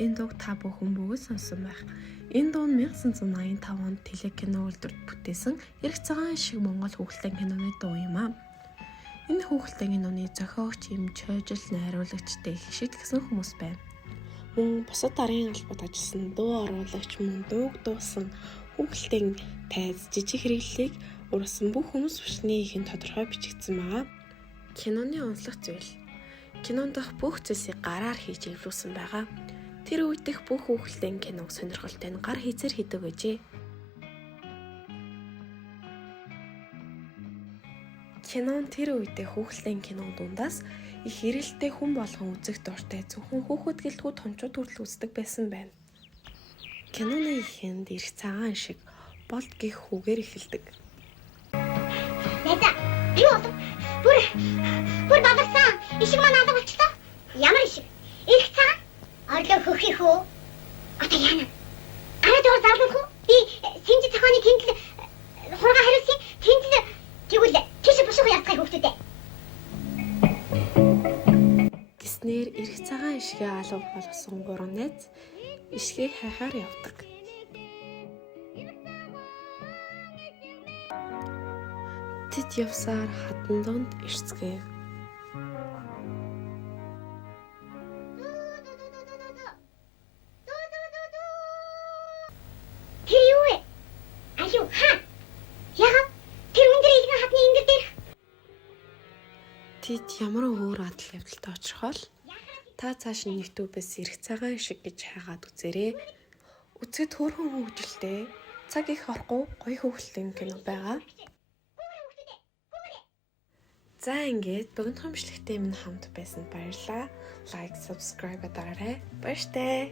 Энэ дууг та бүхэн бүгд сонсон байх. Энэ дуу нь 1985 онд телекино үйлдвэрт бүтээсэн эрх цагаан шиг Монгол хүүхэлдэйн киноны дуу юм аа. Энэ хүүхэлдэйн киноны зохиогч чойжил найруулагчтай их шиг гэсэн хүмүүс байна. Мөн бусад арын албад ажилласан дуу оруулагч мөн дууг дуусан хүүхэлдэйн тайз жижиг хэрэглэлийг ургасан бүх хүмүүс хүчний ихэн тодорхой бичигдсэн байгаа. Киноны онцлог зүйл. Кинонд дах бүх зүйлсийг гараар хийж эвлүүлсэн байгаа. Тэр үед дэх бүх хүүхэлдэйн киног сонирхолтой нь гар хийзэр хийдэг гэжээ. Кинон тэр үед дэх хүүхэлдэйн кинон дундаас их эрэлттэй хүн болгон үзэх дуртай зөвхөн хүүхэд гэлтгүүд томчууд хүртэл үздэг байсан байна. Киноны ихэнд эрх цагаан шиг болд гих хүүгээр эхэлдэг. Яда, юу болов? Бүр бабасан. Ишиг маань алга болчихлоо. Ямар ишиг? Эрх цагаан. Орлоо хөхий хөө. Одоо яана? Арай доор зарлах уу? Би сэнжи цохооны тэмдэл хурга хариулсан. Тэмдэл тэгвэл тийш бушуух яцгай хөвгтөдөө. Гиснэр эрх цагаан ишгээ алга болгосон гурван найз ишгийг хайхаар явдаг. Тэд явсаар хатан донд ирцгээв. Тэд ямар өөр адал явдалтай очихвол та цааш нь YouTube-ээс эрх цагаан шиг гэж хайгаад үзээрэй. Үзэхэд хөөрхөн хөвгөлтэй цаг их орохгүй гоё хөвгөлтэй кино байгаа. За ингээд богино хэмжлэгтэй минь хамт байсанд баярлалаа. Лайк, subscribe дараарай. Баяртай.